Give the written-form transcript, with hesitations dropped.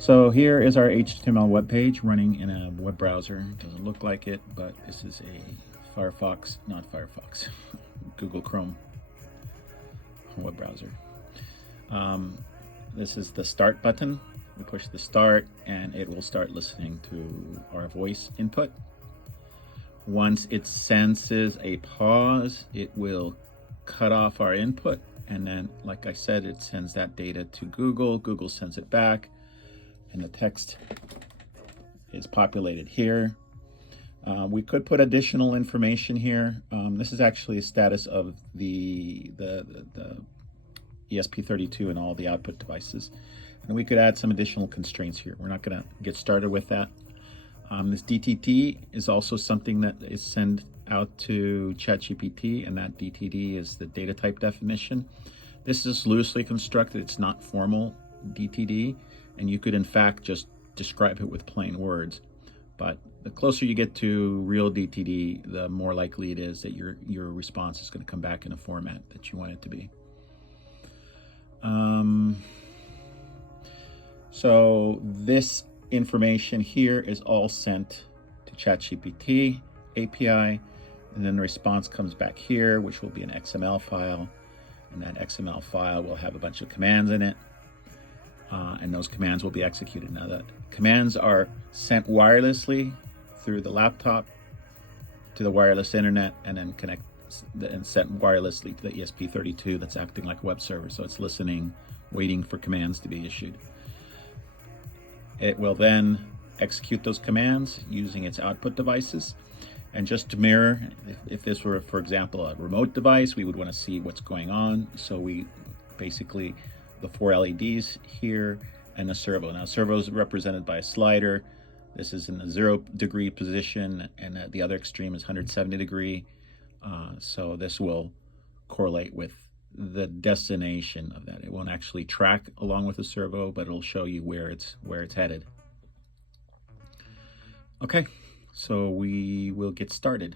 So here is our HTML web page running in a web browser. It doesn't look like it, but this is a Firefox, not Firefox, Google Chrome web browser. This is the start button. We push the start and it will start listening to our voice input. Once it senses a pause, it will cut off our input. And then, like I said, it sends that data to Google. Google sends it back. And the text is populated here. We could put additional information here. This is actually a status of the ESP32 and all the output devices. And we could add some additional constraints here. We're not going to get started with that. This DTD is also something that is sent out to ChatGPT, and that DTD is the data type definition. This is loosely constructed. It's not formal DTD. And you could, in fact, just describe it with plain words. But the closer you get to real DTD, the more likely it is that your response is going to come back in a format that you want it to be. So this information here is all sent to ChatGPT API, and then the response comes back here, which will be an XML file. And that XML file will have a bunch of commands in it. And those commands will be executed. Now, the commands are sent wirelessly through the laptop to the wireless internet, and then sent wirelessly to the ESP32 that's acting like a web server. So it's listening, waiting for commands to be issued. It will then execute those commands using its output devices. And just to mirror, if this were, for example, a remote device, we would want to see what's going on. So we basically, the 4 LEDs here and the servo. Now, servo is represented by a slider. This is in the 0 degree position, and at the other extreme is 170 degree. So this will correlate with the destination of that. It won't actually track along with the servo, but it'll show you where it's headed. Okay, so we will get started.